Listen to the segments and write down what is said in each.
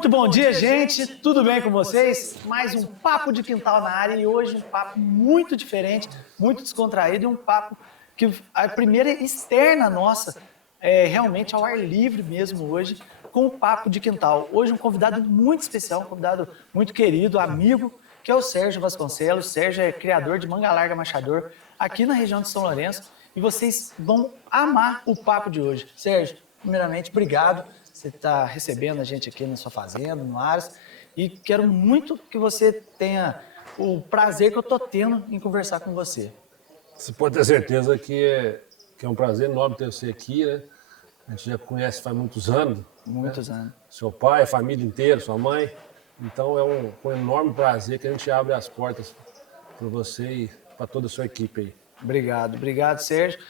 Muito bom dia, gente! Tudo bem com vocês? Mais um Papo de Quintal na área e hoje um papo muito diferente, muito descontraído e um papo que a primeira externa nossa é realmente ao ar livre mesmo hoje, com o Papo de Quintal. Hoje um convidado muito especial, um convidado muito querido, amigo, que é o Sérgio Vasconcelos. O Sérgio é criador de manga larga machador aqui na região de São Lourenço e vocês vão amar o papo de hoje. Sérgio, primeiramente, obrigado. Você está recebendo a gente aqui na sua fazenda, no Aras, e quero muito que você tenha o prazer que eu estou tendo em conversar com você. Você pode ter certeza que é um prazer enorme ter você aqui, né? A gente já conhece faz muitos anos. Muitos anos. Seu pai, a família inteira, sua mãe. Então é um enorme prazer que a gente abre as portas para você e para toda a sua equipe aí. Obrigado, obrigado, Sérgio.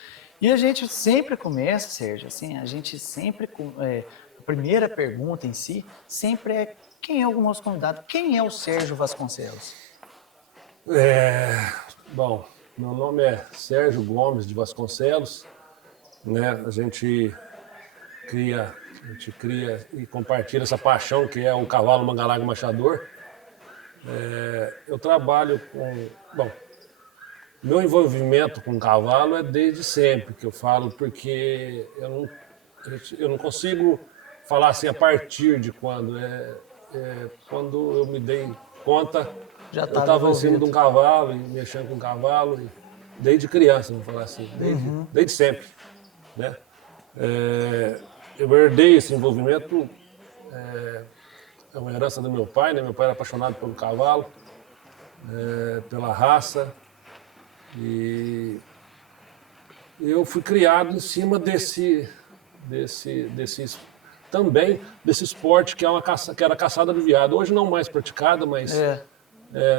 E a gente sempre começa, Sérgio, assim, a primeira pergunta em si sempre é quem é o nosso convidado? Quem é o Sérgio Vasconcelos? Bom, meu nome é Sérgio Gomes de Vasconcelos, né? A gente cria e compartilha essa paixão que é o cavalo manga larga machador. Eu trabalho com... Meu envolvimento com o cavalo é desde sempre, que eu falo, porque eu não consigo falar assim a partir de quando. Quando eu me dei conta, eu estava em cima de um cavalo, e mexendo com um cavalo, desde criança, vamos falar assim, desde sempre. Né? Eu herdei esse envolvimento, é uma herança do meu pai, né? Meu pai era apaixonado pelo cavalo, pela raça. E eu fui criado em cima desse esporte que era a caçada do veado. Hoje não mais praticada, mas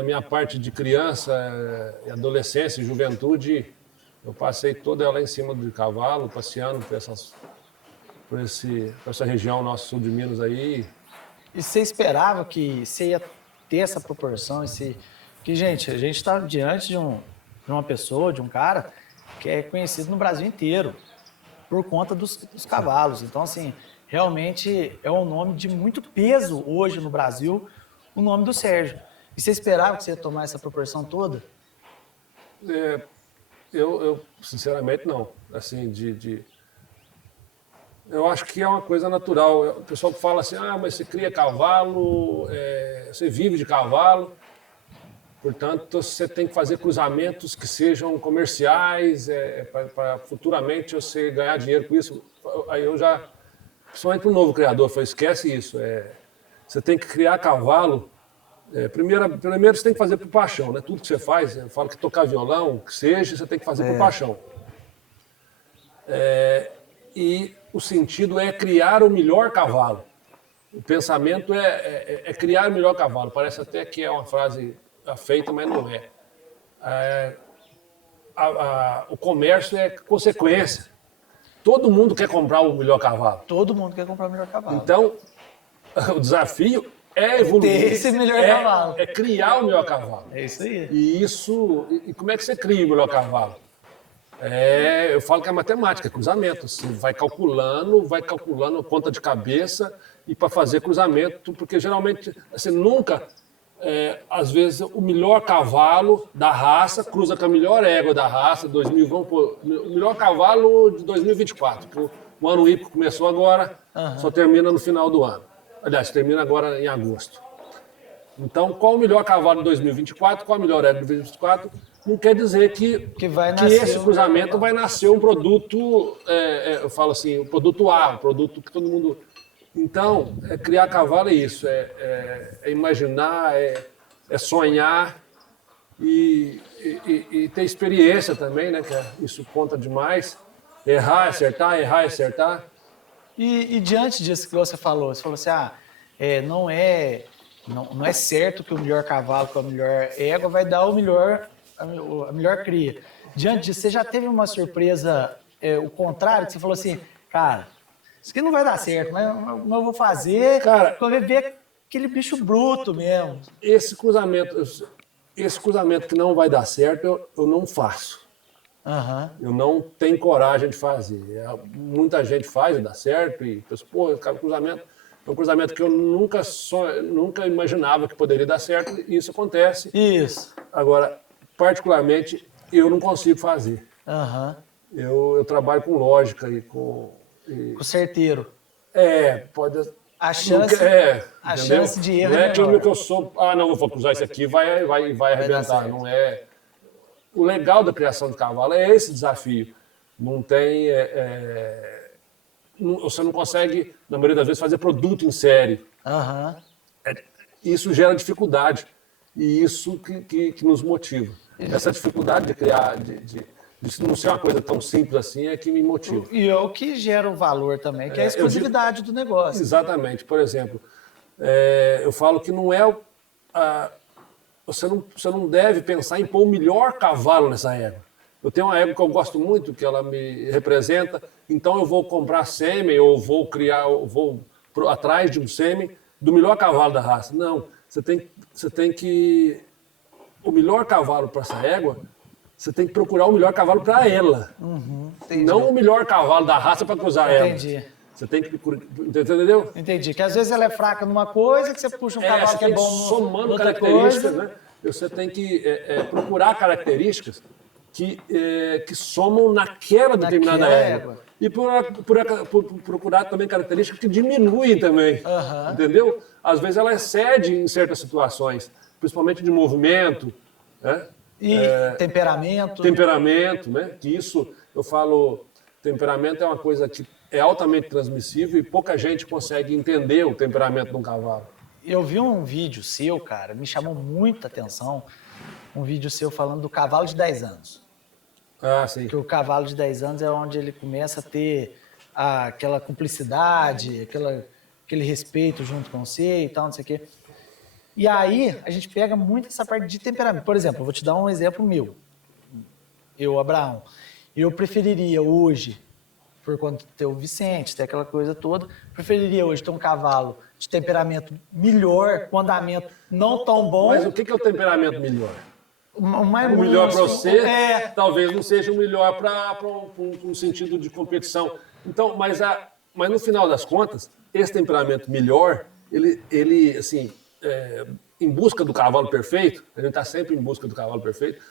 minha parte de criança, adolescência e juventude, eu passei toda ela em cima do cavalo, passeando por essa região nosso sul de Minas aí. E você esperava que você ia ter essa proporção? Que, gente, a gente está diante de uma pessoa, de um cara que é conhecido no Brasil inteiro por conta dos cavalos. Então, assim, realmente é um nome de muito peso hoje no Brasil, o nome do Sérgio. E você esperava que você ia tomar essa proporção toda? Eu sinceramente, não. Assim, eu acho que é uma coisa natural. O pessoal fala assim, mas você cria cavalo, você vive de cavalo. Portanto, você tem que fazer cruzamentos que sejam comerciais, para futuramente você ganhar dinheiro com isso. Aí eu já, principalmente para o novo criador, eu falei, esquece isso. Você tem que criar cavalo. Primeiro você tem que fazer por paixão, né? Tudo que você faz, eu falo que tocar violão, que seja, você tem que fazer por paixão. E o sentido é criar o melhor cavalo. O pensamento é criar o melhor cavalo. Parece até que é uma frase feita, mas não é. O comércio é consequência. Todo mundo quer comprar o melhor cavalo. Todo mundo quer comprar o melhor cavalo. Então, o desafio é evoluir. Ter esse melhor cavalo. É criar o melhor cavalo. É isso aí. E como é que você cria o melhor cavalo? Eu falo que é matemática, é cruzamento. Você vai calculando a conta de cabeça e para fazer cruzamento, porque geralmente você nunca... às vezes o melhor cavalo da raça cruza com a melhor égua da raça, o melhor cavalo de 2024. O ano hípico começou agora, só termina no final do ano. Aliás, termina agora em agosto. Então, qual o melhor cavalo de 2024, qual a melhor égua de 2024, não quer dizer que esse cruzamento vai nascer um produto, eu falo assim, um produto A, um produto que todo mundo... Então, criar cavalo é isso, é imaginar, é sonhar e ter experiência também, né? Que isso conta demais. Errar, acertar. E diante disso que você falou assim, não é certo que o melhor cavalo com a melhor égua vai dar a melhor cria. Diante disso, você já teve uma surpresa, o contrário, que você falou assim, cara, isso aqui não vai dar certo, mas eu vou fazer, cara, vou ver aquele bicho bruto mesmo. Esse cruzamento que não vai dar certo, eu não faço. Eu não tenho coragem de fazer. Muita gente faz e dá certo, e pensa, cruzamento. É um cruzamento que eu nunca imaginava que poderia dar certo, e isso acontece. Isso. Agora, particularmente, eu não consigo fazer. Aham. Eu trabalho com lógica e com... Com certeiro. Pode... A chance, a entendeu? chance de erro não é é aquilo menor. que eu sou, não, vou cruzar isso aqui, vai arrebentar. certo. Não é... O legal da criação de cavalo é esse desafio. Não tem... você não consegue, na maioria das vezes, fazer produto em série. Aham. Isso gera dificuldade. E isso que nos motiva. Essa dificuldade de criar, de não ser uma coisa tão simples assim, é que me motiva. E é o que gera o valor também, que é a exclusividade do negócio. Exatamente. Por exemplo, eu falo que não é... você não deve pensar em pôr o melhor cavalo nessa égua. Eu tenho uma égua que eu gosto muito, que ela me representa, então eu vou comprar sêmen, ou vou atrás de um sêmen do melhor cavalo da raça. Não, você tem que... O melhor cavalo para essa égua, você tem que procurar o melhor cavalo para ela. Não o melhor cavalo da raça para cruzar ela. Entendi. Você tem que... Entendeu? Entendi. Que às vezes ela é fraca numa coisa, que você puxa um cavalo você que é tem bom somando outra características, coisa. né? Você tem que procurar características que somam naquela determinada égua. E procurar também características que diminuem também. Entendeu? Às vezes ela excede em certas situações, principalmente de movimento, né? E temperamento. Temperamento, né? Que isso, eu falo, temperamento é uma coisa que é altamente transmissível e pouca gente consegue entender o temperamento de um cavalo. Eu vi um vídeo seu, cara, me chamou muita atenção, um vídeo seu falando do cavalo de 10 anos. Ah, sim. Que o cavalo de 10 anos é onde ele começa a ter aquela cumplicidade, aquele respeito junto com você e tal, não sei o quê. E aí, a gente pega muito essa parte de temperamento. Por exemplo, eu vou te dar um exemplo meu. Eu, Abraão, eu preferiria hoje, por conta de ter o Vicente, ter aquela coisa toda, preferiria hoje ter um cavalo de temperamento melhor, com andamento não tão bom. Mas o que é o temperamento melhor? O mais O melhor para músculo, você, talvez não seja o melhor para um sentido de competição. Então, mas no final das contas, esse temperamento melhor, ele assim, em busca do cavalo perfeito, a gente está sempre em busca do cavalo perfeito,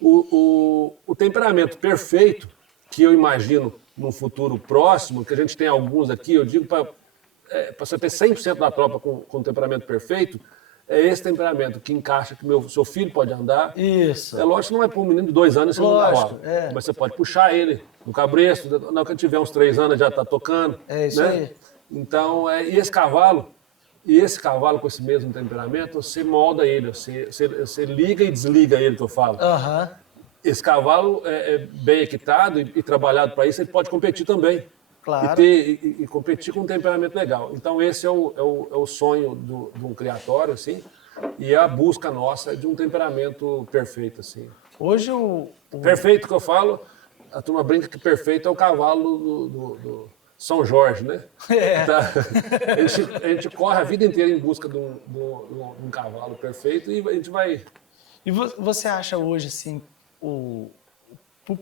o temperamento perfeito, que eu imagino num futuro próximo, que a gente tem alguns aqui, eu digo para você ter 100% da tropa com temperamento perfeito, é esse temperamento que encaixa, que seu filho pode andar. Isso. É lógico que não é para um menino de 2 anos você não Lógico, cavalo. Mas você pode puxar ele no cabresto, na hora que ele tiver uns 3 anos já está tocando. É isso aí. Então, e esse cavalo com esse mesmo temperamento, você molda ele, você liga e desliga ele, que eu falo. Esse cavalo bem equitado e trabalhado para isso, ele pode competir também. Claro. E competir com um temperamento legal. Então, esse é o sonho de um criatório, assim, e é a busca nossa de um temperamento perfeito, assim. Hoje Perfeito que eu falo, a turma brinca que perfeito é o cavalo do São Jorge, né? Tá? A gente corre a vida inteira em busca de um cavalo perfeito e a gente vai... E você acha hoje, assim, o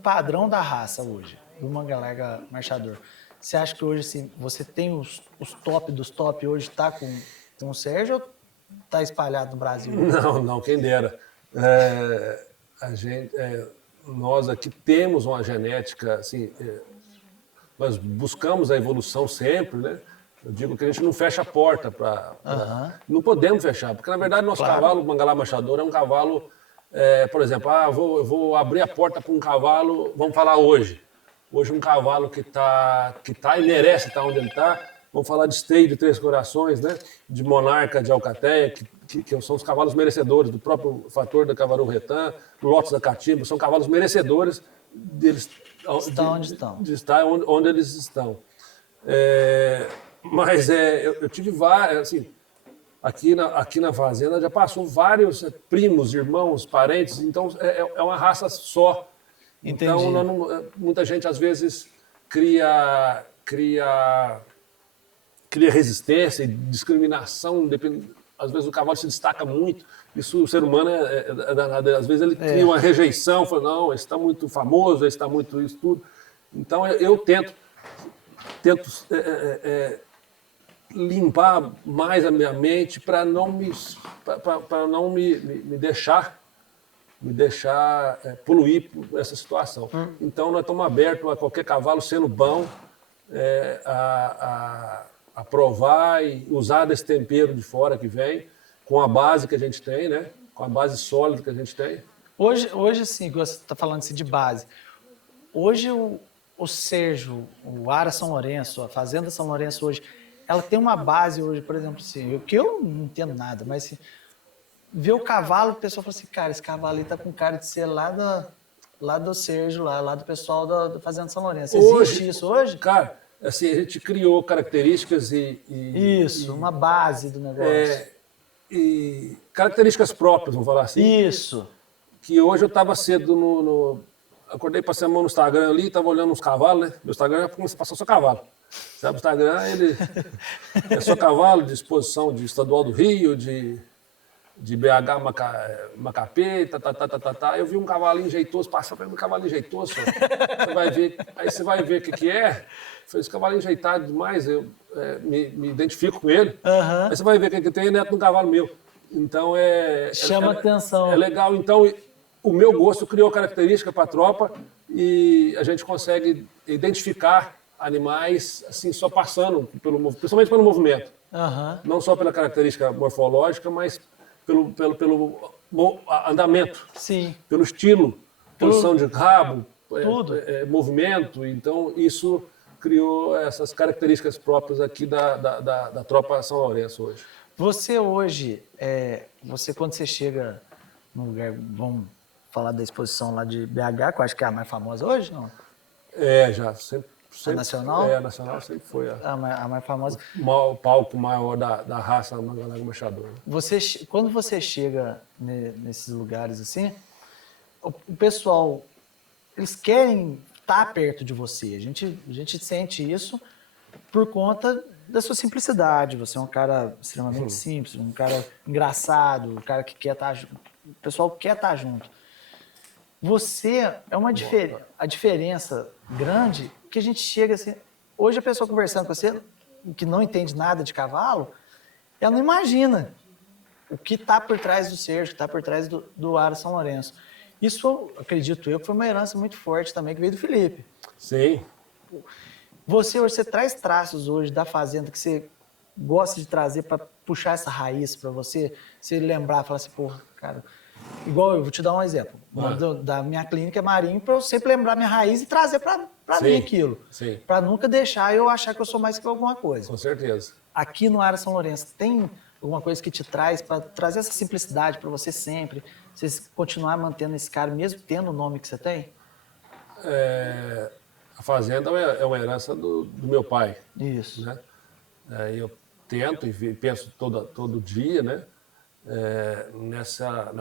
padrão da raça hoje, do Mangalega Marchador, você acha que hoje, assim, você tem os top dos top hoje, tá com o Sérgio ou tá espalhado no Brasil? Não, quem dera. Nós aqui temos uma genética, assim, nós buscamos a evolução sempre, né? Eu digo que a gente não fecha a porta não podemos fechar, porque na verdade nosso cavalo, o Mangalá Marchador, é um cavalo, por exemplo, eu vou abrir a porta para um cavalo, vamos falar hoje. Hoje um cavalo que ele merece estar onde ele está. Vamos falar de Esteio de Três Corações, né? De Monarca de Alcateia, que são os cavalos merecedores do próprio fator da Cavaru Retã, Lotus da Catimba, são cavalos merecedores deles de estar onde eles estão. Mas eu tive vários, assim, aqui na fazenda já passou vários primos, irmãos, parentes, então é uma raça só. Entendi. Então, muita gente, às vezes, cria resistência e discriminação. Às vezes, o cavalo se destaca muito. Isso, o ser humano é danado. Às vezes, ele cria uma rejeição. Fala, não, esse está muito famoso, esse está muito isso tudo. Então, eu tento limpar mais a minha mente para não me deixar poluir por essa situação. Então, nós estamos abertos a qualquer cavalo sendo bom, a provar e usar desse tempero de fora que vem, com a base que a gente tem, né? Com a base sólida que a gente tem. Hoje sim, você está falando assim, de base. Hoje o Sérgio, o Ara São Lourenço, a Fazenda São Lourenço hoje, ela tem uma base hoje, por exemplo, assim, que eu não entendo nada, mas assim, ver o cavalo, o pessoal fala assim, cara, esse cavalo aí tá com cara de ser lá do Sérgio, lá do pessoal da Fazenda São Lourenço. Existe isso hoje? Cara, assim, a gente criou características uma base do negócio. E características próprias, vamos falar assim. Isso. Que hoje eu estava cedo acordei, passei a mão no Instagram ali, estava olhando uns cavalos, né? Meu Instagram é como se passou só cavalo. Sabe, o Instagram, ele é só cavalo de exposição de Estadual do Rio, de BH Macapê, Eu vi um cavalinho jeitoso, passando por um cavalinho jeitoso, você vai ver, aí você vai ver o que é. Foi esse cavalinho jeitado demais, eu me identifico com ele. Aí você vai ver o que tem, neto no cavalo meu. Então chama atenção. É legal. Então, o meu gosto criou característica para a tropa e a gente consegue identificar animais assim, só passando, principalmente pelo movimento. Não só pela característica morfológica, mas pelo andamento, sim, pelo estilo, posição de rabo, tudo. Movimento. Então, isso criou essas características próprias aqui da tropa São Lourenço hoje. Você hoje, quando você chega no lugar, vamos falar da exposição lá de BH, que eu acho que é a mais famosa hoje, não? Já, sempre. A nacional? A nacional sempre foi a mais famosa. O palco maior da raça Mangalega Machador. Quando você chega nesses lugares assim, o pessoal, eles querem estar perto de você. A gente sente isso por conta da sua simplicidade. Você é um cara extremamente simples, um cara engraçado, um cara que quer estar junto. O pessoal quer estar junto. Você é a diferença grande que a gente chega assim. Hoje a pessoa conversando com você, que não entende nada de cavalo, ela não imagina o que está por trás do Sérgio, o que está por trás do Ara São Lourenço. Isso, acredito eu, que foi uma herança muito forte também que veio do Felipe. Sim. Você traz traços hoje da fazenda que você gosta de trazer para puxar essa raiz para você lembrar, falar assim, porra, cara, igual eu vou te dar um exemplo. Da minha clínica é Marinho, para eu sempre lembrar minha raiz e trazer para mim aquilo. Para nunca deixar eu achar que eu sou mais que alguma coisa. Com certeza. Aqui no Ara São Lourenço, tem alguma coisa que te traz para trazer essa simplicidade para você sempre? Você continuar mantendo esse cara, mesmo tendo o nome que você tem? A fazenda é uma herança do meu pai. Isso. Né? Eu tento e penso todo dia, né? Nessa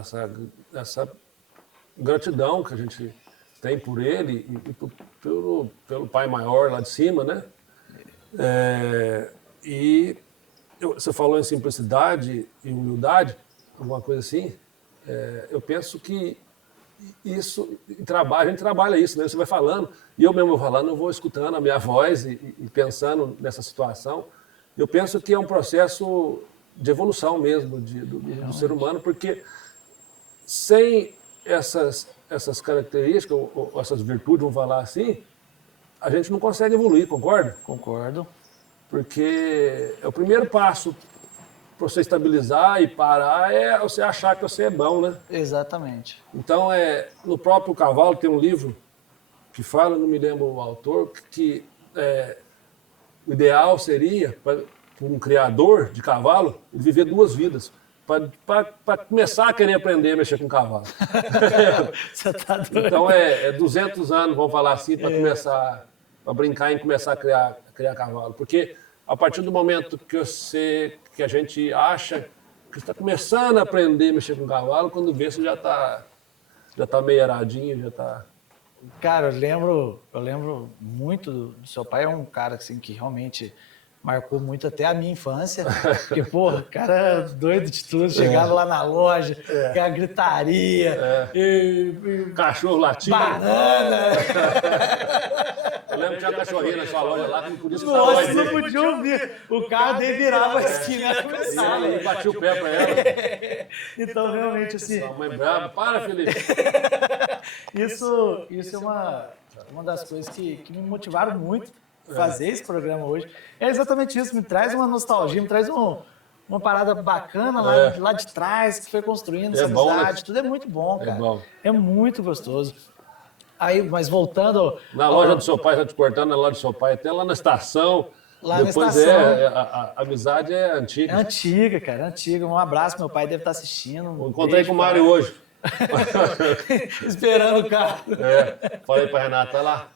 gratidão que a gente tem por ele e pelo pai maior lá de cima, né? Você falou em simplicidade e humildade, alguma coisa assim. Eu penso que isso, a gente trabalha isso, né? Você vai falando, e eu mesmo falando, eu vou escutando a minha voz e pensando nessa situação. Eu penso que é um processo de evolução mesmo do ser humano, porque sem essas características, ou essas virtudes, vamos falar assim, a gente não consegue evoluir, concorda? Concordo. Porque é o primeiro passo para você estabilizar e parar é você achar que você é bom, né? Exatamente. Então, no próprio cavalo tem um livro que fala, não me lembro o autor, que o ideal seria, para um criador de cavalo, viver 2 vidas. Para começar a querer aprender a mexer com cavalo. Você tá doido. Então, 200 anos, vamos falar assim, para começar a brincar e começar a criar cavalo. Porque a partir do momento que a gente acha que está começando a aprender a mexer com cavalo, quando vê, você já está meio aradinho, já está... Cara, eu lembro muito do seu pai, é um cara assim, que realmente marcou muito até a minha infância, porque, porra, o cara era doido de tudo, chegava lá na loja, que a gritaria, cachorro latindo. Banana! Eu lembro eu tinha uma cachorrinha na sua loja lá que não podia escutar Nossa, mais não dele. podia ouvir. O carro dele virava a esquina, ela começava. Ele batia o pé pra ela. Então, realmente, assim, Sua mãe brava, para, Felipe. isso é uma das coisas que me motivaram muito a fazer esse programa hoje. É exatamente isso, me traz uma nostalgia, me traz uma parada bacana lá de trás, que foi construindo essa bom, né? amizade. Tudo é muito bom, cara. bom. É muito gostoso. Aí, mas voltando... Na loja do seu pai, tá te cortando, na loja do seu pai, até lá na estação. Lá na Depois estação. a amizade é É antiga. antiga, cara, é antiga. Um abraço, meu pai deve estar assistindo. Eu encontrei com o Mário hoje. Esperando o carro. Falei pra Renata lá,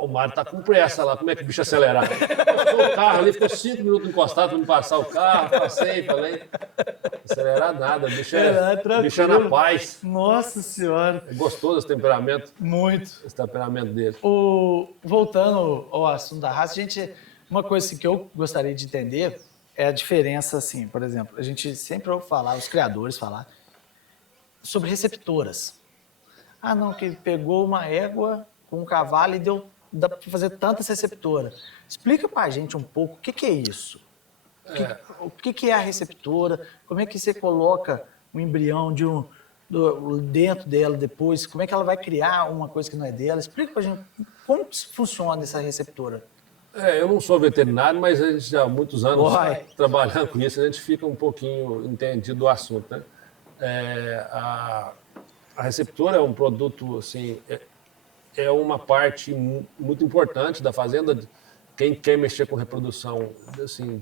o Mário tá com pressa lá, como é que o bicho acelerar? O carro ali ficou 5 minutos encostado pra me passar o carro, passei, falei. Acelerar nada, o bicho é na paz. Nossa Senhora. É gostoso esse temperamento, Muito. esse temperamento dele. Voltando ao assunto da raça, uma coisa assim, que eu gostaria de entender é a diferença, assim, por exemplo, a gente sempre ouve falar, os criadores falar, sobre receptoras. Ah, não, que ele pegou uma égua com um cavalo e dá para fazer tantas receptoras. Explica pra gente um pouco o que é isso. O que é a receptora? Como é que você coloca o embrião dentro dela depois? Como é que ela vai criar uma coisa que não é dela? Explica pra gente como que funciona essa receptora. Eu não sou veterinário, mas a gente já há muitos anos Uai. trabalhando com isso, a gente fica um pouquinho entendido do assunto, né? A receptora é um produto, assim, é uma parte muito importante da fazenda. Quem quer mexer com reprodução, assim,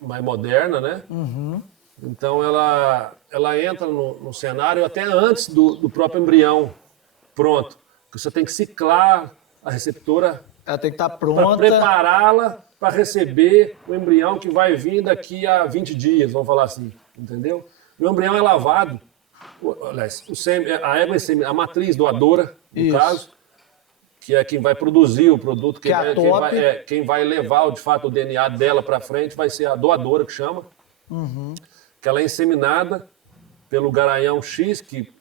mais moderna, né? Uhum. Então ela entra no cenário até antes do próprio embrião pronto. Você tem que ciclar a receptora. Ela tem que estar Para pronta. prepará-la para receber o embrião que vai vir daqui a 20 dias, vamos falar assim, entendeu? O embrião é lavado, aliás, a égua é a matriz doadora, no Isso. caso, que é quem vai produzir o produto, Que é a top. quem vai levar, de fato, o DNA dela para frente vai ser a doadora, que chama, que ela é inseminada pelo garanhão X, que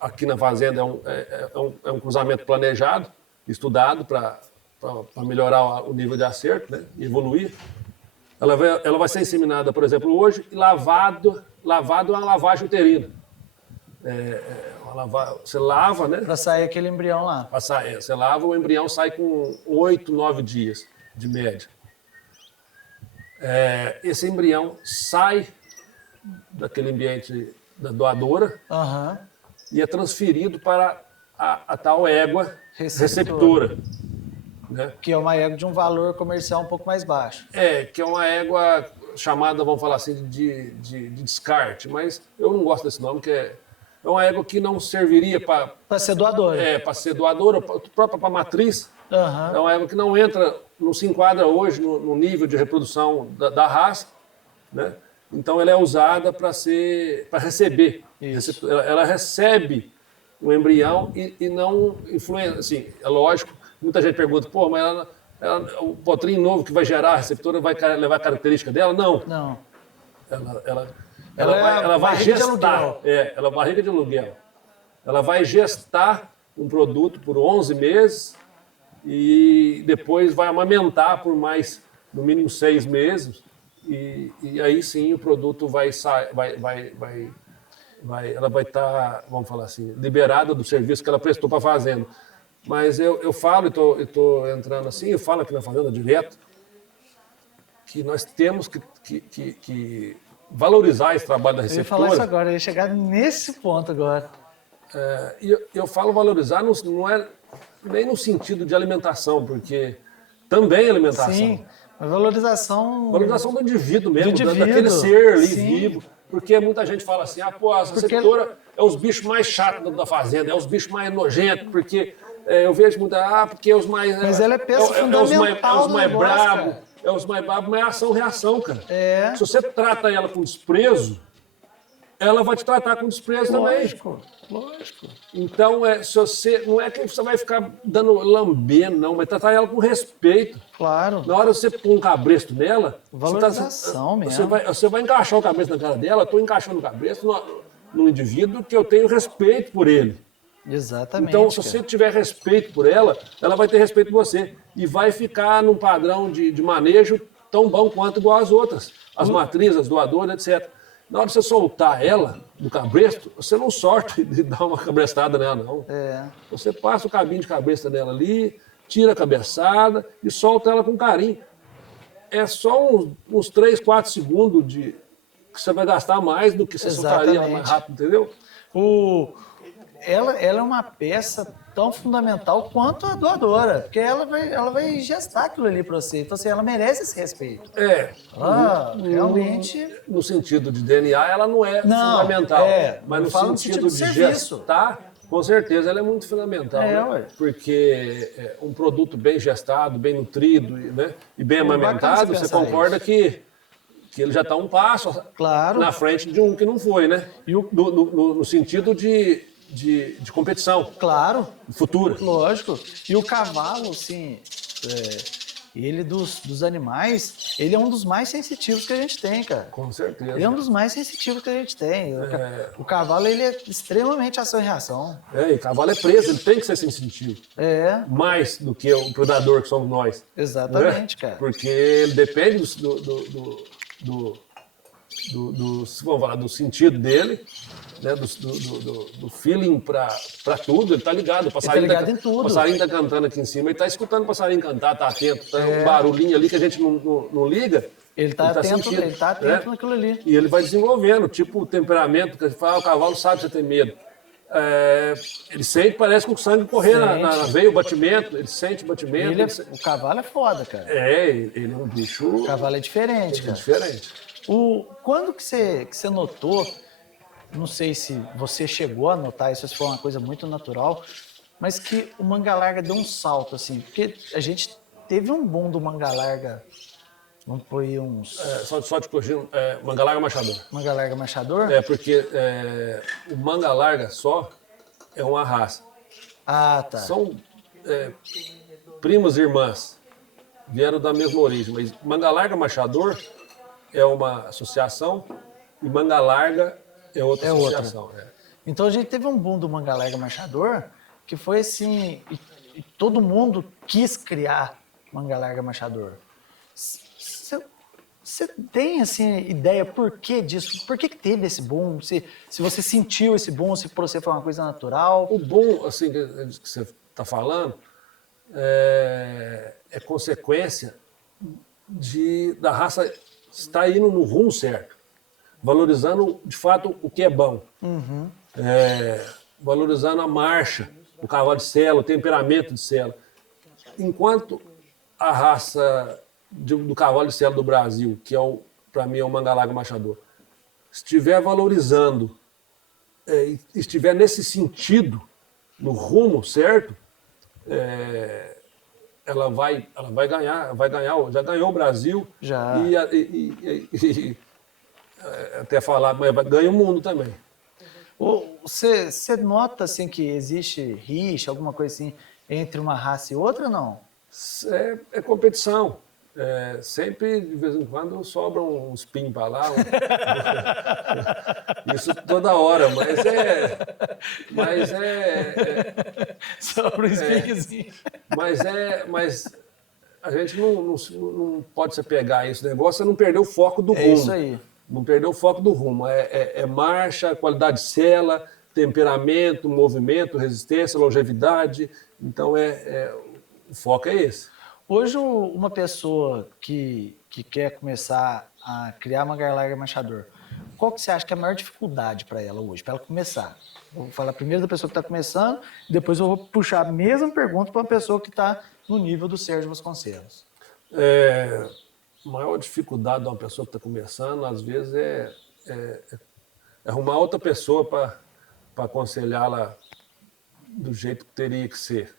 aqui na fazenda é um cruzamento planejado, estudado para melhorar o nível de acerto, né, e evoluir. Ela vai ser inseminada, por exemplo, hoje, e lavado é uma lavagem uterina. Você lava, né? Para sair aquele embrião lá. Você lava, o embrião sai com 8, 9 dias de média. Esse embrião sai daquele ambiente da doadora Aham. e é transferido para a tal égua Receptora. receptora. Né? Que é uma égua de um valor comercial um pouco mais baixo. Que é uma égua chamada, vamos falar assim, de descarte, mas eu não gosto desse nome, que é uma égua que não serviria para ser doadora. para ser doadora, própria para matriz. Aham. É uma égua que não entra, não se enquadra hoje no nível de reprodução da raça, né? Então ela é usada para receber. Isso. Ela recebe o embrião e não influencia. Assim, é lógico, muita gente pergunta, pô, mas o potrinho novo que vai gerar a receptora vai levar a característica dela? Não. Não. Ela vai barriga de gestar. aluguel. Ela é barriga de aluguel. Ela vai gestar um produto por 11 meses e depois vai amamentar por mais, no mínimo, 6 meses. E aí sim o produto ela vai estar, vamos falar assim, liberada do serviço que ela prestou para a fazenda. Mas eu falo, e estou entrando assim, eu falo aqui na fazenda direto, que nós temos que valorizar esse trabalho da Eu ia receptora. falar isso agora, eu ia chegar nesse ponto agora. E eu falo valorizar, não é nem no sentido de alimentação, porque também é alimentação. Sim, mas valorização... Valorização do indivíduo mesmo, Do indivíduo, daquele ser ali sim. vivo. Porque muita gente fala assim, pô, a receptora é os bichos mais chatos da fazenda, é os bichos mais nojentos, porque eu vejo muita, porque é os mais... Mas ela é peça fundamental os mais do negócio, bravos, cara. é os mais bravos, mas é ação-reação, cara. É. Se você trata ela com desprezo, ela vai te tratar com desprezo Lógico. Então, não é que você vai ficar dando lambendo, não, mas tratar ela com respeito. Claro. Na hora que você pôr um cabresto nela, Valorização mesmo. Você vai encaixar o cabresto na cara dela, eu estou encaixando o cabresto no indivíduo que eu tenho respeito por ele. Exatamente. Então, se cara. você tiver respeito por ela, ela vai ter respeito por você. E vai ficar num padrão de manejo tão bom quanto igual as outras. As matrizes, as doadoras, etc. Na hora de você soltar ela do cabresto, você não solta e dá uma cabrestada nela, não. É. Você passa o cabinho de cabeça dela ali, tira a cabeçada e solta ela com carinho. É só uns 3, 4 segundos que você vai gastar mais do que você soltaria ela mais rápido, entendeu? Ela é uma peça tão fundamental quanto a doadora, porque ela vai gestar aquilo ali para você. Então, assim, ela merece esse respeito. Realmente... No sentido de DNA, ela não é fundamental. Mas no sentido de gestar, com certeza, ela é muito fundamental. Né? Porque um produto bem gestado, bem nutrido, né? E bem amamentado, você concorda que ele já está um passo na frente de um que não foi, né? No sentido de competição. Claro. Futura. Lógico. E o cavalo, assim, ele dos animais, ele é um dos mais sensitivos que a gente tem, cara. Com certeza. Ele é um dos mais sensitivos que a gente tem. O cavalo, ele é extremamente ação e reação. E o cavalo é preso, ele tem que ser sensitivo. Mais do que o predador que somos nós. Exatamente, cara. Porque ele depende vamos falar, do sentido dele, né, do feeling para tudo, ele tá ligado. O passarinho ele tá ligado em tudo. O passarinho tá cantando aqui em cima, ele tá escutando o passarinho cantar, tá atento, tá um barulhinho ali que a gente não liga. Ele tá atento naquilo ali. E ele vai desenvolvendo, tipo o temperamento, que a gente fala, o cavalo sabe que você tem medo. Ele sente, parece que o sangue correr na veia, o batimento, ele sente o batimento. O cavalo é foda, cara. Ele é um bicho... O cavalo é diferente, cara. Diferente. Quando que você notou, não sei se você chegou a notar isso, se foi uma coisa muito natural, mas que o manga larga deu um salto, assim, porque a gente teve um boom do manga larga, vamos pôr aí uns... Só te corrigindo, manga larga machador. Manga larga machador? Porque o manga larga só é uma raça. Ah, tá. São primas e irmãs, vieram da mesma origem, mas manga larga machador é uma associação e manga larga é outra associação. Então a gente teve um boom do manga larga machador que foi assim, e todo mundo quis criar manga larga machador. Você tem assim ideia por que disso? Por que teve esse boom? Se você sentiu esse boom, se para você foi uma coisa natural? O boom, assim, que você está falando, é consequência da raça estar indo no rumo certo, valorizando de fato o que é bom, valorizando a marcha, o cavalo de sela, o temperamento de sela. Enquanto a raça do cavalo de sela do Brasil, que para mim é o manga larga machador, estiver valorizando, estiver nesse sentido, no rumo certo, ela vai ganhar, já ganhou o Brasil. Já. E até falar, mas ganha o mundo também. Você nota assim que existe rixa, alguma coisa assim, entre uma raça e outra ou não? É competição. Sempre, de vez em quando, sobram uns pin para lá. Isso toda hora, mas Sobra uns pinzinhos. Mas a gente não pode se apegar a esse negócio, é não perder o foco do rumo. É isso aí. Não perder o foco do rumo. Marcha, qualidade de sela, temperamento, movimento, resistência, longevidade. Então, o foco é esse. Hoje, uma pessoa que quer começar a criar uma manga larga machador, qual que você acha que é a maior dificuldade para ela hoje, para ela começar? Vou falar primeiro da pessoa que está começando, depois eu vou puxar a mesma pergunta para uma pessoa que está no nível do Sérgio Vasconcelos. A maior dificuldade de uma pessoa que está começando, às vezes, é arrumar outra pessoa para aconselhá-la do jeito que teria que ser.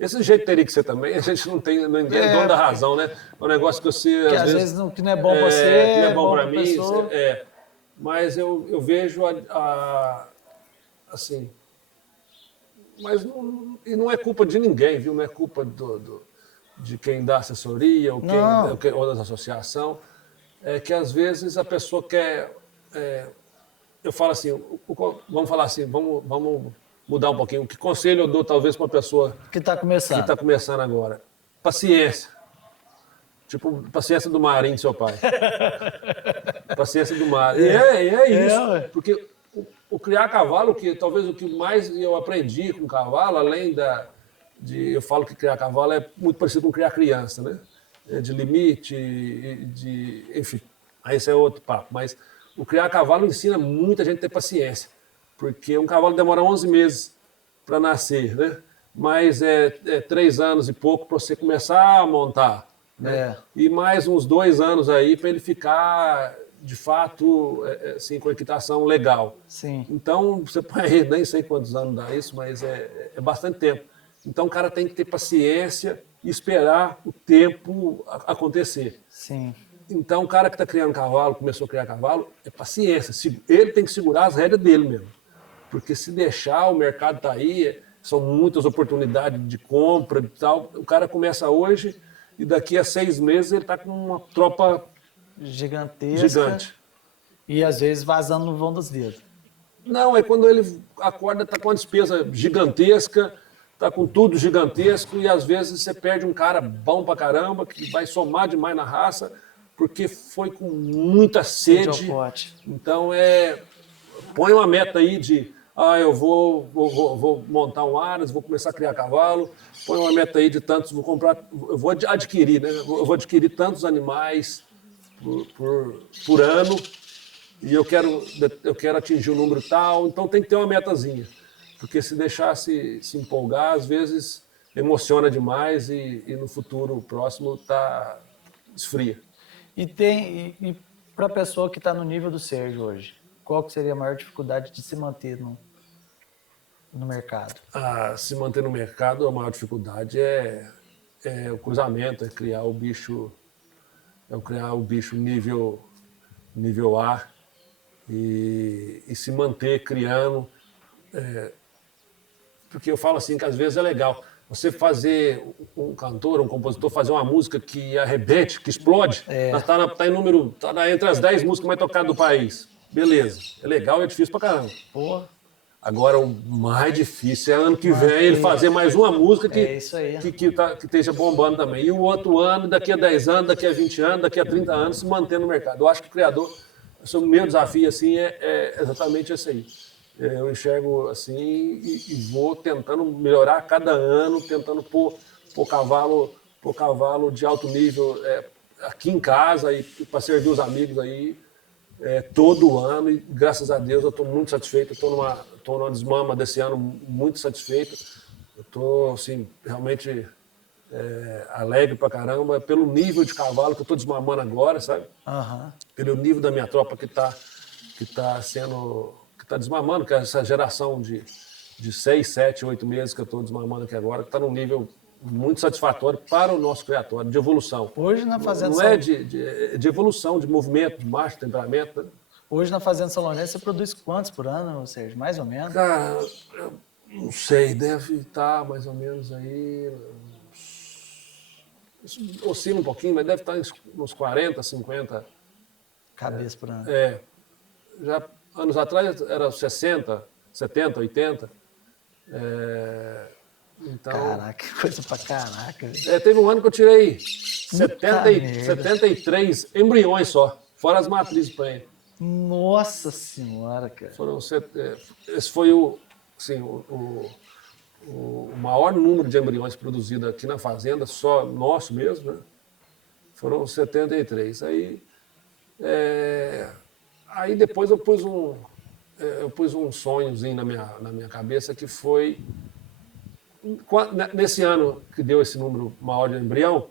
Esse jeito teria que ser também, a gente não é dono da razão, né? É um negócio que você... Que às vezes não é bom para você, que não é bom para mim. Mas eu vejo assim... Mas não é culpa de ninguém, viu? Não é culpa de quem dá assessoria ou da associação. É que às vezes a pessoa quer... eu falo assim, vamos falar assim, vamos mudar um pouquinho. Que conselho eu dou, talvez, para uma pessoa Que está que começando. está começando agora? Paciência. Tipo, paciência do Marinho, seu pai. Paciência do mar. E é isso. ué. Porque o criar cavalo, que talvez o que mais eu aprendi com cavalo, além eu falo que criar cavalo é muito parecido com criar criança, né? De limite, enfim. Aí esse é outro papo. Mas o criar cavalo ensina muita gente a ter paciência. Porque um cavalo demora 11 meses para nascer, né? Mas é 3 anos e pouco para você começar a montar. Né? E mais uns 2 anos aí para ele ficar, de fato, assim, com equitação legal. Sim. Então, você põe, nem sei quantos anos dá isso, mas é bastante tempo. Então, o cara tem que ter paciência e esperar o tempo acontecer. Sim. Então, o cara que está criando cavalo, começou a criar cavalo, é paciência. Ele tem que segurar as rédeas dele mesmo. Porque se deixar, o mercado está aí, são muitas oportunidades de compra e tal. O cara começa hoje e daqui a 6 meses ele está com uma tropa Gigantesca. gigante. E às vezes vazando no vão dos dedos. Não, é quando ele acorda, está com uma despesa gigantesca, está com tudo gigantesco e às vezes você perde um cara bom pra caramba, que vai somar demais na raça, porque foi com muita sede. Então, põe uma meta aí de, eu vou montar um aras, vou começar a criar cavalo, põe uma meta aí de tantos, eu vou adquirir, né? Eu vou adquirir tantos animais por ano e eu quero atingir um número tal, então tem que ter uma metazinha, porque se deixar se empolgar, às vezes emociona demais e no futuro próximo esfria. E para a pessoa que está no nível do Sérgio hoje, qual que seria a maior dificuldade de se manter no mercado? Se manter no mercado, a maior dificuldade é o cruzamento, é criar o bicho nível A e se manter criando. Porque eu falo assim que às vezes é legal você fazer um cantor, um compositor, fazer uma música que arrebente, que explode. Tá entre as 10 músicas mais tocadas do país. Beleza. É legal e é difícil pra caramba. Porra. Agora, o mais difícil é ano que vem ele fazer mais uma música que esteja bombando também. E o outro ano, daqui a 10 anos, daqui a 20 anos, daqui a 30 anos, se manter no mercado. Eu acho que o criador, o meu desafio assim, é exatamente esse aí. Eu enxergo assim e vou tentando melhorar cada ano, tentando pôr cavalo de alto nível aqui em casa e para servir os amigos aí todo ano. E graças a Deus eu estou muito satisfeito. Estou numa desmama desse ano muito satisfeito. Eu estou assim, realmente alegre pra caramba pelo nível de cavalo que eu estou desmamando agora, sabe? Uhum. Pelo nível da minha tropa que está desmamando, que é essa geração de 6, 7, 8 meses que eu estou desmamando aqui agora, que está num nível muito satisfatório para o nosso criatório, de evolução. Hoje na Fazenda Não é de evolução, de movimento, de marcha, temperamento. Né? Hoje na Fazenda São Lourenço você produz quantos por ano, ou seja, mais ou menos? Cara, eu não sei, deve estar mais ou menos aí... Oscila um pouquinho, mas deve estar uns 40, 50... Cabeça por ano. Já anos atrás era 60, 70, 80. Então, caraca, que coisa pra caraca. Teve um ano que eu tirei 73 embriões só, fora as matrizes prenha. Nossa senhora, cara. Esse foi o maior número de embriões produzido aqui na fazenda, só nosso mesmo, né? Foram 73. Aí depois eu pus um sonhozinho na minha cabeça que foi, nesse ano que deu esse número maior de embrião,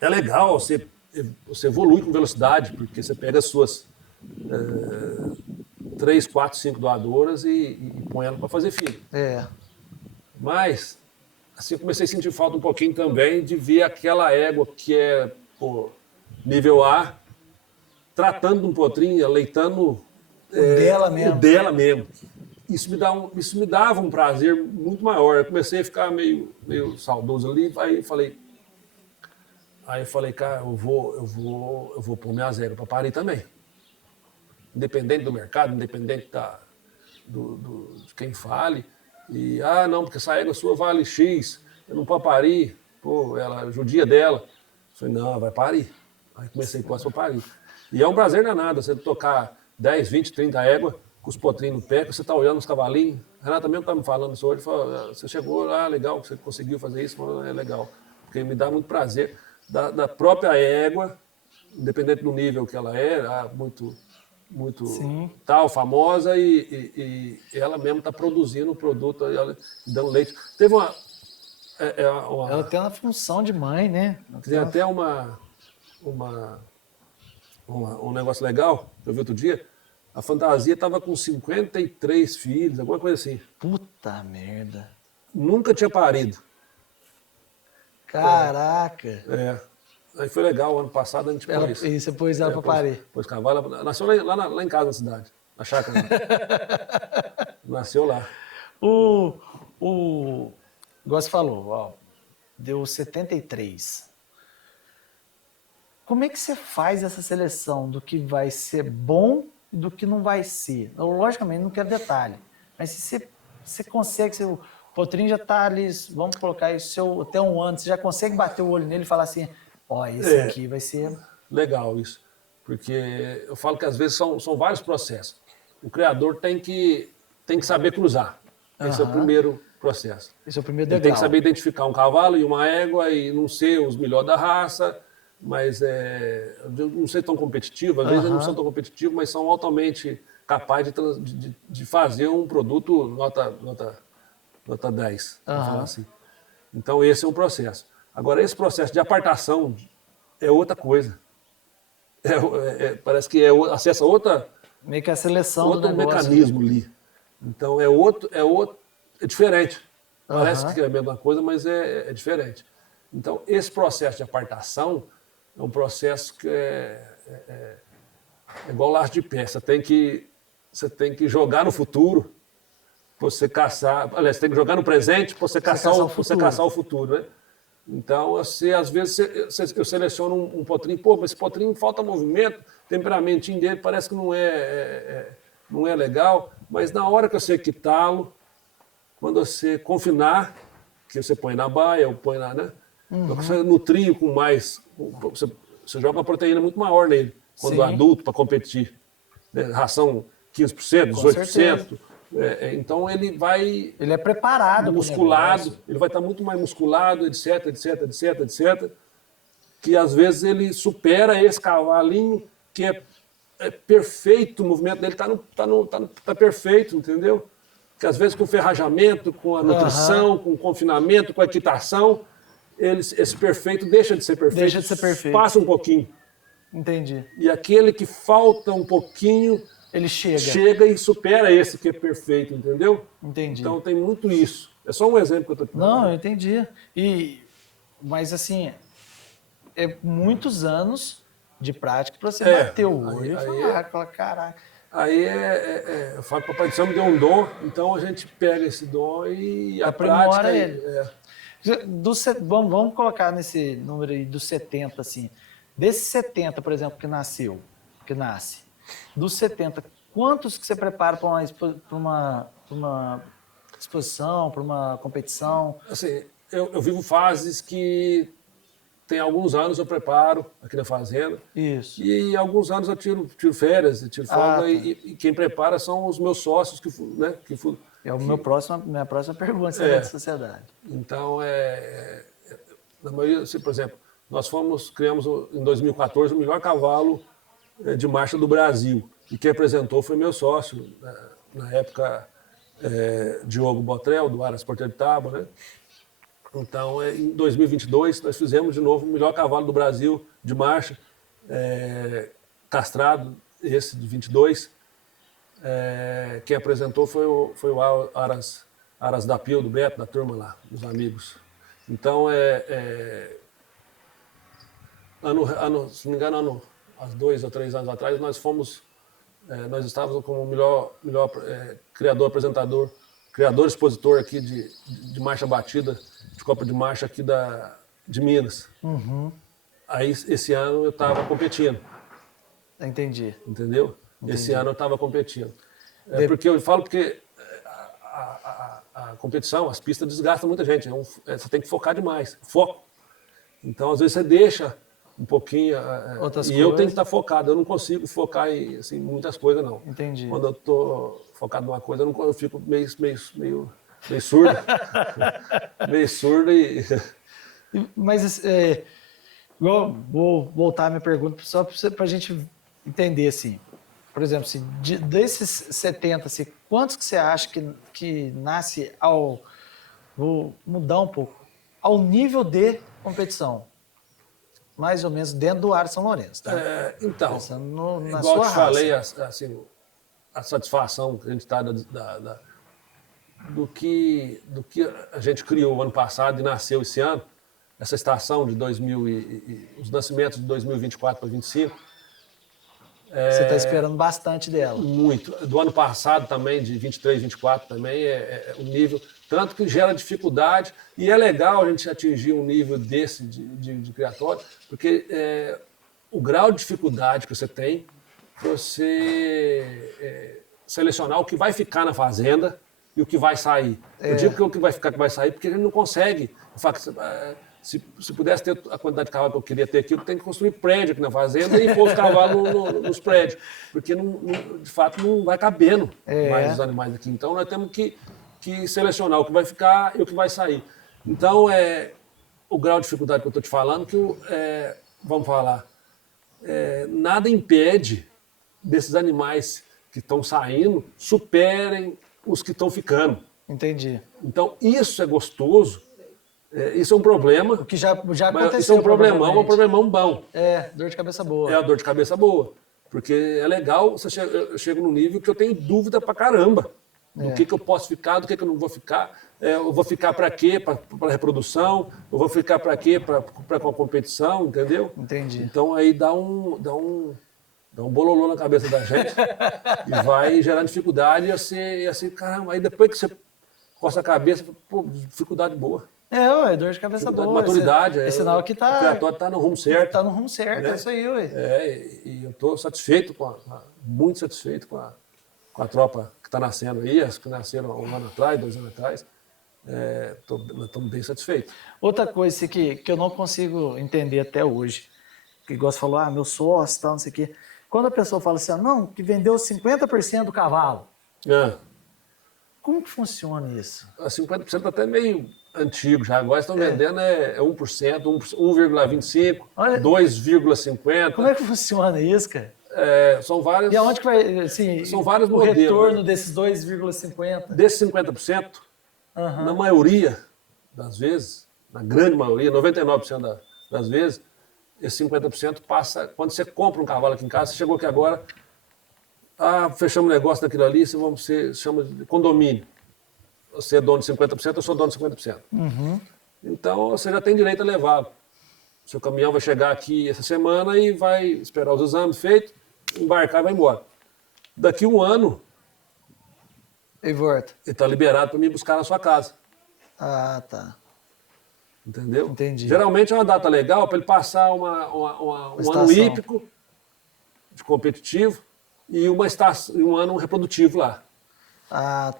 é legal, você evolui com velocidade, porque você pega as suas 3, 4, 5 doadoras e põe ela para fazer filho. Mas, assim, eu comecei a sentir falta um pouquinho também de ver aquela égua que é nível A, tratando de um potrinho, aleitando o dela mesmo. Isso me dava um prazer muito maior. Eu comecei a ficar meio saudoso ali, aí eu falei, cara, eu vou pôr minhas éguas para parir também. Independente do mercado, independente de quem fale, E, não, porque essa égua sua vale X, eu não posso parir. Pô, ela judia dela. Eu falei, não, vai parir. Aí comecei a pôr para parir. E é um prazer danado, você tocar 10, 20, 30 éguas com os potrinhos no pé, que você está olhando os cavalinhos. A Renata mesmo está me falando isso hoje, falou, você chegou lá, legal, você conseguiu fazer isso, falou, é legal. Porque me dá muito prazer da própria égua, independente do nível que ela é, muito tal, famosa, e ela mesmo está produzindo o produto, ela, dando leite. Teve uma... Ela tem uma função de mãe, né? Tem até um negócio legal, que eu vi outro dia, a Fantasia estava com 53 filhos, alguma coisa assim. Puta merda. Nunca tinha parido. Caraca. Aí foi legal, ano passado a gente pôs. E você pôs ela para parir. Pôs cavalo, nasceu lá em casa, na cidade, na chácara. Nasceu lá. Igual você falou, ó, deu 73. Como é que você faz essa seleção do que vai ser bom e do que não vai ser? Eu, logicamente, não quero detalhe, mas se você consegue, se o potrinho já está ali, vamos colocar isso até um ano, você já consegue bater o olho nele e falar assim, ó, esse aqui vai ser... Legal isso, porque eu falo que às vezes são vários processos. O criador tem que saber cruzar. Esse é o primeiro processo. Esse é o primeiro Ele degrau. tem que saber identificar um cavalo e uma égua e não ser os melhores da raça, mas eu não sei tão competitivo, às vezes eles não são tão competitivos, mas são altamente capazes de fazer um produto nota 10, vamos falar assim. Então esse é um processo. Agora, esse processo de apartação é outra coisa. Parece que acessa outra... Meio que a seleção outro do negócio. mecanismo ali. Então é diferente. Parece que é a mesma coisa, mas é diferente. Então, esse processo de apartação é um processo que é igual laço de pé. Você tem que jogar no futuro para você caçar. Aliás, você tem que jogar no presente para você caçar o futuro, né? Então, às vezes, eu seleciono um potrinho, mas esse potrinho falta movimento, o temperamentinho dele parece que não é legal, mas na hora que você quitá-lo, quando você confinar, que você põe na baia, ou põe na, né? Então, você nutrir com mais, você joga uma proteína muito maior nele, quando adulto, para competir. Né? Ração 15%, 18%. Então ele vai... Ele é preparado. Musculado, ele vai estar muito mais musculado, etc, que às vezes ele supera esse cavalinho que é perfeito, o movimento dele tá perfeito, entendeu? Que às vezes com o ferrajamento, com a nutrição, com o confinamento, com a equitação, esse perfeito deixa de ser perfeito. Deixa de ser perfeito. Passa um pouquinho. Entendi. E aquele que falta um pouquinho... Ele chega. Chega e supera esse que é perfeito, entendeu? Entendi. Então tem muito isso. É só um exemplo que eu estou te falando. Não, eu entendi. Mas assim, é muitos anos de prática para você bater o olho e falar, caraca. Aí eu falo que o Papai do Céu me deu um dom, então a gente pega esse dom e a prática... ele. Vamos colocar nesse número aí dos 70, assim. Desses 70, por exemplo, que nasce, dos 70, quantos que você prepara para uma exposição, para uma competição? Assim, eu vivo fases que tem alguns anos eu preparo aqui na fazenda. Isso. E alguns anos eu tiro férias, tiro folga, e quem prepara são os meus sócios minha próxima pergunta da sociedade. Então, na maioria, por exemplo, nós criamos em 2014 o melhor cavalo de marcha do Brasil. E quem apresentou foi meu sócio, na época, Diogo Botrel, do Aras Porteiro de Tábua, né? Então, em 2022, nós fizemos de novo o melhor cavalo do Brasil de marcha, castrado, esse de 22. Quem apresentou foi o Aras da Pio, do Beto, da turma lá, dos amigos. Então, se não me engano, há 2 ou 3 anos atrás, nós estávamos como o melhor criador, apresentador, criador, expositor aqui de marcha batida, de Copa de Marcha aqui de Minas. Aí, esse ano, eu estava competindo. Entendi. Entendeu? Esse ano eu estava competindo. Porque eu falo porque a competição, as pistas desgastam muita gente. Você tem que focar demais. Foco. Então, às vezes, você deixa um pouquinho. Outras e coisas. eu tenho que estar focado. Eu não consigo focar em assim, muitas coisas, não. Entendi. Quando eu estou focado numa coisa, eu fico meio surdo. Meio surdo e. Mas, vou voltar a minha pergunta só para a gente entender, assim. Por exemplo, assim, desses 70, assim, quantos que você acha que nasce ao... Vou mudar um pouco. Ao nível de competição. Mais ou menos dentro do Aras São Lourenço, tá? Então, na igual sua eu te raça. falei, assim, a satisfação que a gente está do que a gente criou ano passado e nasceu esse ano, essa estação de os nascimentos de 2024 para 2025. Você está esperando bastante dela. Muito. Do ano passado também, de 23, 24 também, o nível, tanto que gera dificuldade, e é legal a gente atingir um nível desse de criatório, porque o grau de dificuldade que você tem, você selecionar o que vai ficar na fazenda e o que vai sair. Eu digo que o que vai ficar, que vai sair, porque a gente não consegue. Se pudesse ter a quantidade de cavalo que eu queria ter aqui, eu tenho que construir prédio aqui na fazenda e pôr os cavalos nos prédios. Porque, de fato, não vai cabendo mais os animais aqui. Então, nós temos que selecionar o que vai ficar e o que vai sair. Então, o grau de dificuldade que eu estou te falando, vamos falar, nada impede desses animais que estão saindo superem os que estão ficando. Entendi. Então, isso é gostoso. Isso é um problema. O que já aconteceu. Isso é um problemão bom. Dor de cabeça boa. É a dor de cabeça boa. Porque é legal, eu chego num nível que eu tenho dúvida pra caramba. Do que eu posso ficar, do que eu não vou ficar. Eu vou ficar para quê? Para reprodução? Eu vou ficar para quê? Para competição, entendeu? Entendi. Então aí dá um bololô na cabeça da gente e vai gerar dificuldade e assim, caramba, aí depois que você coça a cabeça, pô, dificuldade boa. Dor de cabeça boa. Maturidade. É sinal que tá... O criatório está no rumo certo. Está no rumo certo, né? É isso aí, ué. E eu estou satisfeito, muito satisfeito com a tropa que está nascendo aí, as que nasceram há 1 ano atrás, 2 anos atrás. Nós estamos bem satisfeitos. Outra coisa assim, que eu não consigo entender até hoje, que igual você falou, meu sócio, tal, não sei o quê. Quando a pessoa fala assim, não, que vendeu 50% do cavalo. Como que funciona isso? 50% está até meio antigo já. Agora estão vendendo 1%, 1,25%, 2,50%. Como é que funciona isso, cara? São várias. E aonde que vai, assim, são vários o modelos, retorno desses 2,50%? Desses 50%, na maioria das vezes, na grande maioria, 99% das vezes, esse 50% passa. Quando você compra um cavalo aqui em casa, você chegou aqui agora, fechamos um negócio daquilo ali, você chama de condomínio. Você é dono de 50%, eu sou dono de 50%. Então, você já tem direito a levá-lo. Seu caminhão vai chegar aqui essa semana e vai esperar os exames feitos, embarcar e vai embora. Daqui 1 ano, E volta. ele está liberado para me buscar na sua casa. Tá. Entendeu? Entendi. Geralmente é uma data legal para ele passar um ano hípico, de competitivo, e um ano reprodutivo lá.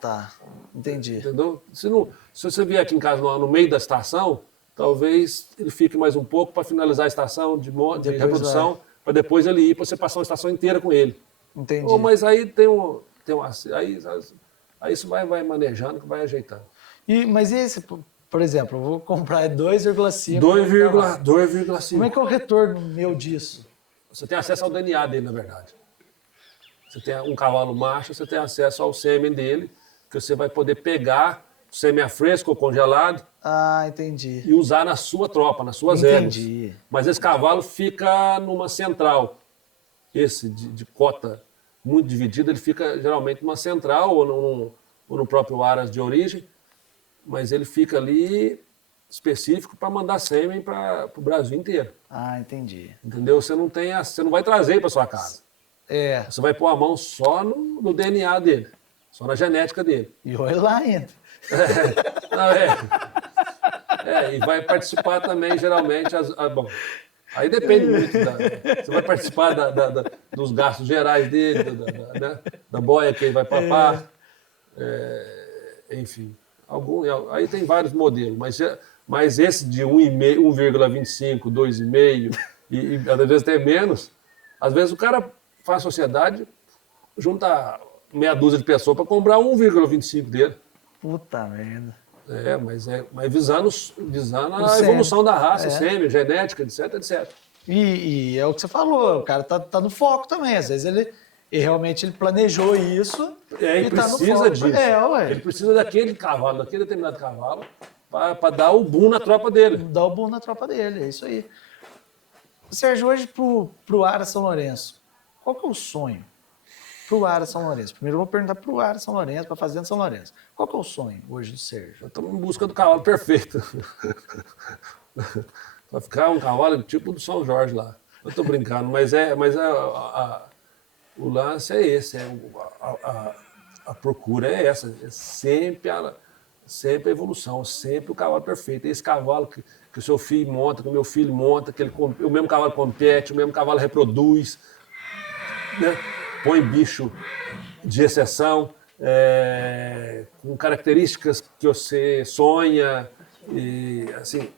Tá. Entendi. Entendeu? Se você vier aqui em casa no meio da estação, talvez ele fique mais um pouco para finalizar a estação de reprodução, para depois ele ir para você passar uma estação inteira com ele. Entendi. Mas aí aí isso vai manejando, que vai ajeitando. Mas e esse, por exemplo, eu vou comprar 2,5. 2,5. Como é que é o retorno meu disso? Você tem acesso ao DNA dele, na verdade. Você tem um cavalo macho, você tem acesso ao sêmen dele, que você vai poder pegar o sêmen fresco ou congelado. Entendi. E usar na sua tropa, nas suas ervas. Mas esse cavalo fica numa central. Esse de cota muito dividida, ele fica geralmente numa central ou no próprio Aras de origem, mas ele fica ali específico para mandar sêmen para o Brasil inteiro. Entendi. Entendeu? Você não vai trazer para sua casa. Você vai pôr a mão só no DNA dele, só na genética dele. E olha lá ainda. E vai participar também, geralmente, bom, aí depende muito, você vai participar dos gastos gerais dele, da boia que ele vai papar, enfim, aí tem vários modelos, mas esse de 1,25, 2,5 e às vezes até menos, às vezes o cara faz sociedade, junta meia dúzia de pessoas para comprar 1,25 dele. Puta merda. Mas visando a evolução da raça, sêmen, genética, etc, etc. E é o que você falou, o cara tá no foco também. Às vezes ele realmente ele planejou isso e tá no precisa foco. disso. Ué. Ele precisa daquele cavalo, daquele determinado cavalo, para dar o boom na tropa dele. Dar o boom na tropa dele, é isso aí. Sérgio, hoje pro Ara São Lourenço, qual que é o sonho pro Ara São Lourenço? Primeiro eu vou perguntar pro Ara São Lourenço, pra Fazenda São Lourenço. Qual que é o sonho hoje do Sérgio? Estamos em busca do cavalo perfeito. Vai ficar um cavalo tipo do São Jorge lá. Eu estou brincando, mas o lance é esse, a procura é essa, é sempre a evolução, sempre o cavalo perfeito. Esse cavalo que o seu filho monta, que o meu filho monta, o mesmo cavalo compete, o mesmo cavalo reproduz, né? Põe bicho de exceção, com características que você sonha, e assim,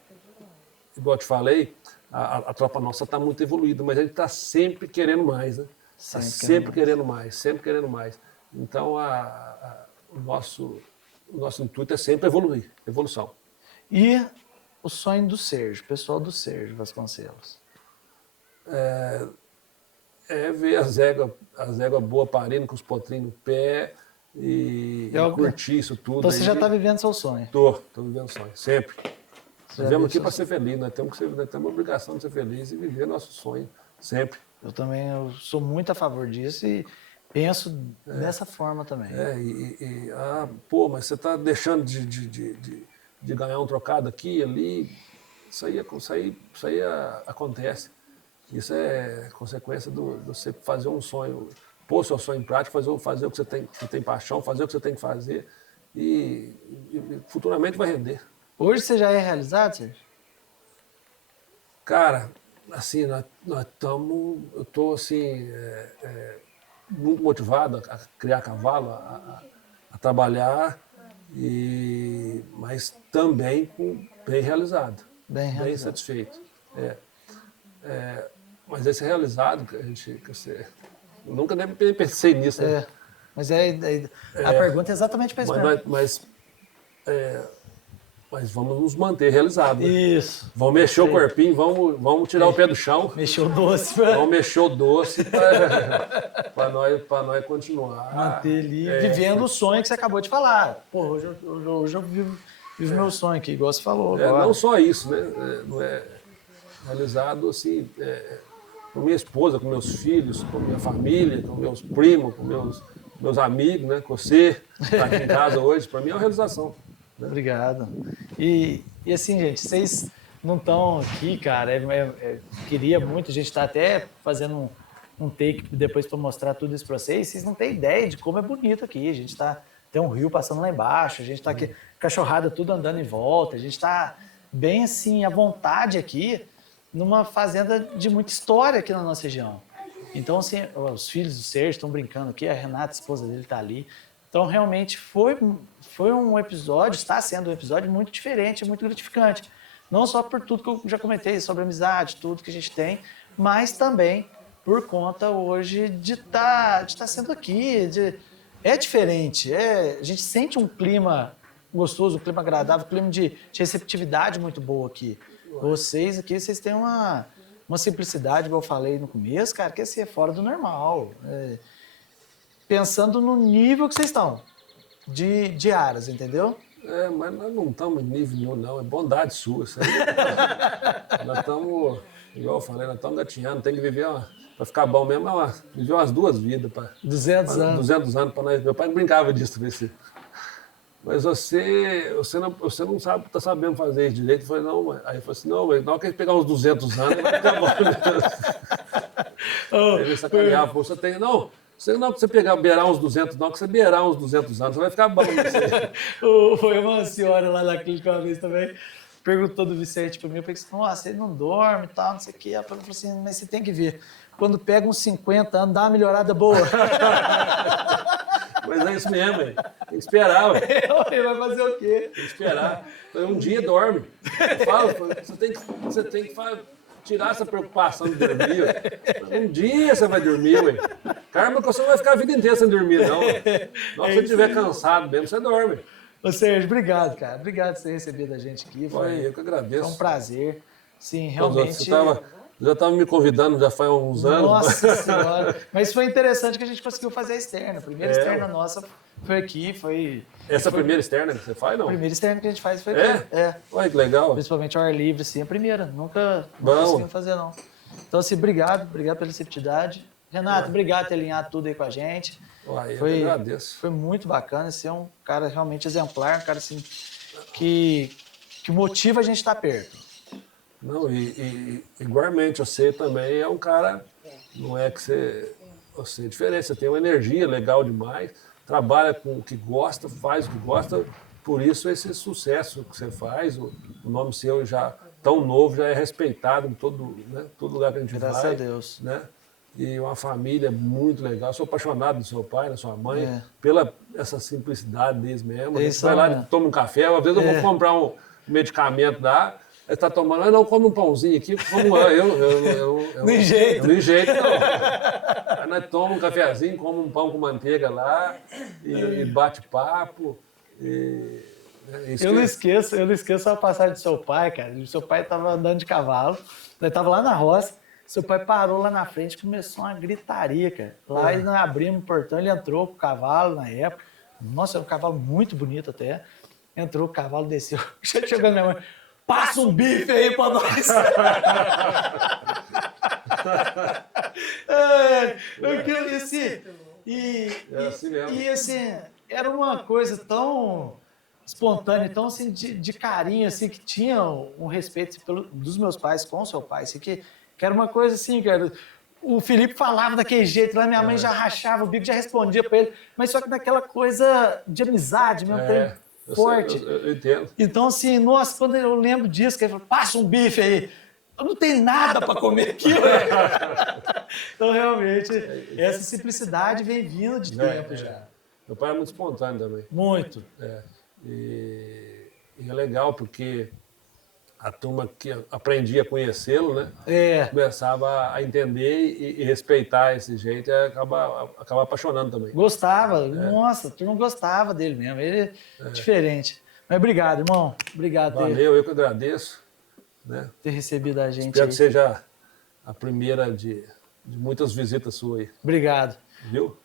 igual eu te falei, a tropa nossa está muito evoluída, mas a gente está sempre querendo mais, né? Está sempre querendo mais, sempre querendo mais. Então, o nosso intuito é sempre evoluir, evolução. E o sonho do Sérgio, pessoal do Sérgio Vasconcelos? Ver as éguas boas parindo com os potrinhos no pé e curtir isso tudo. Então você já está vivendo seu sonho? Estou vivendo sonho, sempre. Vivemos aqui para ser feliz, nós temos a obrigação de ser feliz e viver nosso sonho, sempre. Eu sou muito a favor disso e penso dessa forma também. Mas você está deixando de ganhar um trocado aqui e ali, isso aí acontece. Isso é consequência de você fazer um sonho, pôr seu sonho em prática, fazer o que você tem paixão, fazer o que você tem que fazer e futuramente vai render. Hoje você já é realizado, Sérgio? Cara, assim, nós estamos... Eu estou, assim, muito motivado a criar cavalo, a trabalhar, mas também bem realizado. Bem satisfeito. Mas esse realizado, eu nunca nem pensei nisso. Né? Mas a pergunta é exatamente para isso. Mas vamos nos manter realizados. Né? Isso. Vamos mexer o corpinho, vamos tirar o pé do chão. Mexer o doce. Vamos mexer o doce para nós continuar. Manter ali, vivendo o sonho que você acabou de falar. Pô, hoje eu vivo meu sonho aqui, igual você falou. Não só isso, né? Não é realizado assim, com minha esposa, com meus filhos, com minha família, com meus primos, com meus amigos, né? Com você, que está aqui em casa hoje, para mim é uma realização. Obrigado. E assim, gente, vocês não estão aqui, cara, queria muito, a gente está até fazendo um take depois para mostrar tudo isso para vocês não têm ideia de como é bonito aqui, a gente tem um rio passando lá embaixo, a gente está aqui, cachorrada tudo andando em volta, a gente está bem assim, à vontade aqui, numa fazenda de muita história aqui na nossa região. Então, assim, os filhos do Sérgio estão brincando aqui, a Renata, a esposa dele, está ali. Então, realmente, foi um episódio, está sendo um episódio muito diferente, muito gratificante. Não só por tudo que eu já comentei, sobre a amizade, tudo que a gente tem, mas também por conta hoje de estar sendo aqui. É diferente, a gente sente um clima gostoso, um clima agradável, um clima de receptividade muito boa aqui. Vocês aqui, vocês têm uma simplicidade, como eu falei no começo, cara, que assim, é fora do normal. Pensando no nível que vocês estão, de aras, entendeu? Mas nós não estamos em nível nenhum, não. É bondade sua. Nós estamos, igual eu falei, nós estamos gatinhando. Tem que viver, para ficar bom mesmo, viver umas 2 vidas. 200 anos. 200 anos para nós. Meu pai brincava disso. Mas você não sabe, está sabendo fazer isso direito. Eu falei, não, mãe. Aí eu falei assim, não, mas na hora que ele pegar uns 200 anos, vai ficar bom. Ele sacaneava, você tem, não... Não, que você beirar uns 200, não, que você beirar uns 200 anos, você vai ficar bom. Foi uma senhora lá na clínica uma vez também, perguntou do Vicente para mim, eu pensei, nossa, ele não dorme e tal, não sei o quê. Ela falou assim, mas você tem que ver, quando pega uns 50 anos, dá uma melhorada boa. Mas é isso mesmo, velho. Tem que esperar, velho. Ele vai fazer o quê? Tem que esperar. Um dia dorme. Eu falo, você tem que tirar essa preocupação de dormir. Véio. Um dia você vai dormir, velho. Caramba, você não vai ficar a vida inteira sem dormir, não. Se você estiver cansado mesmo, você dorme. Ô, Sérgio, obrigado, cara. Obrigado por ter recebido a gente aqui. Eu que agradeço. Foi um prazer. Sim, realmente. Você já estava me convidando já faz uns anos. Nossa Senhora. Mas foi interessante que a gente conseguiu fazer a externa. A primeira externa nossa foi aqui, foi... Essa primeira externa que você faz, não? A primeira externa que a gente faz foi aqui. Olha que legal. Principalmente ao ar livre, sim, a primeira. Nunca conseguimos fazer, não. Então, assim, obrigado pela receptividade. Renato, obrigado por ter alinhado tudo aí com a gente. Eu agradeço. Foi muito bacana. Você é um cara realmente exemplar, um cara assim, que motiva a gente estar perto. Não, e igualmente, você também é um cara, não é que você é diferente, você tem uma energia legal demais, trabalha com o que gosta, faz o que gosta, por isso esse sucesso que você faz, o nome seu já tão novo, já é respeitado em todo lugar que a gente vai. Graças a Deus. Né? E uma família muito legal, sou apaixonado do seu pai, da sua mãe, pela essa simplicidade deles mesmo. A gente vai lá e toma um café, às vezes eu vou comprar um medicamento lá, ele está tomando, não, come um pãozinho aqui, como eu Nem jeito. Nem jeito, não. Aí nós tomamos um cafezinho, come um pão com manteiga lá, e bate papo. Eu não esqueço a passagem do seu pai, cara. O seu pai estava andando de cavalo, ele estava lá na roça, seu pai parou lá na frente, começou uma gritaria, cara. Lá nós abrimos o portão, ele entrou com o cavalo na época. Nossa, era um cavalo muito bonito até. Entrou, o cavalo desceu. Chegou minha mãe. Passa um bife aí pra nós! E assim, era uma coisa tão espontânea, tão assim, de carinho, assim, que tinha um respeito dos meus pais com o seu pai, assim, que era uma coisa assim, cara. O Felipe falava daquele jeito lá, minha mãe já rachava o bico, já respondia pra ele, mas só que daquela coisa de amizade mesmo, forte. Eu entendo. Então, assim, nossa, quando eu lembro disso, que ele falou, passa um bife aí. Eu não tenho nada para comer aqui. Então, realmente, essa simplicidade vem vindo de tempo já. Meu pai é muito espontâneo também. Muito. E é legal porque a turma que aprendia a conhecê-lo, né? Começava a entender e respeitar esse jeito e acaba apaixonando também. Gostava. Nossa, tu não gostava dele mesmo. Ele é diferente. Mas obrigado, irmão. Obrigado. Valeu, eu que agradeço. Né? Ter recebido a gente. Espero que seja a primeira de muitas visitas suas aí. Obrigado. Viu?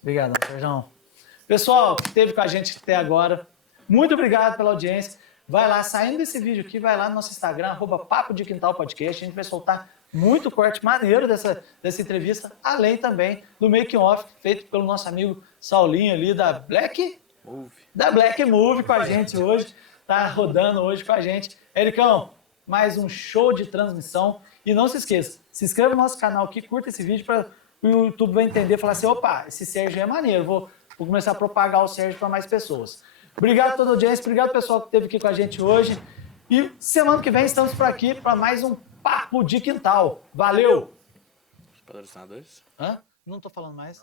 Obrigado, Sérgio. Pessoal que esteve com a gente até agora, muito obrigado pela audiência. Vai lá, saindo desse vídeo aqui, vai lá no nosso Instagram, @Papo de Quintal Podcast. A gente vai soltar muito corte maneiro dessa entrevista, além também do making off feito pelo nosso amigo Saulinho ali da Black Movie com a gente hoje. Tá rodando hoje com a gente. Ericão, mais um show de transmissão. E não se esqueça, se inscreva no nosso canal aqui, curta esse vídeo para o YouTube vai entender, falar assim, opa, esse Sérgio é maneiro, vou começar a propagar o Sérgio para mais pessoas. Obrigado a toda a audiência, obrigado pessoal que esteve aqui com a gente hoje. E semana que vem estamos por aqui para mais um Papo de Quintal. Valeu! Os patrocinadores? Hã? Não estou falando mais.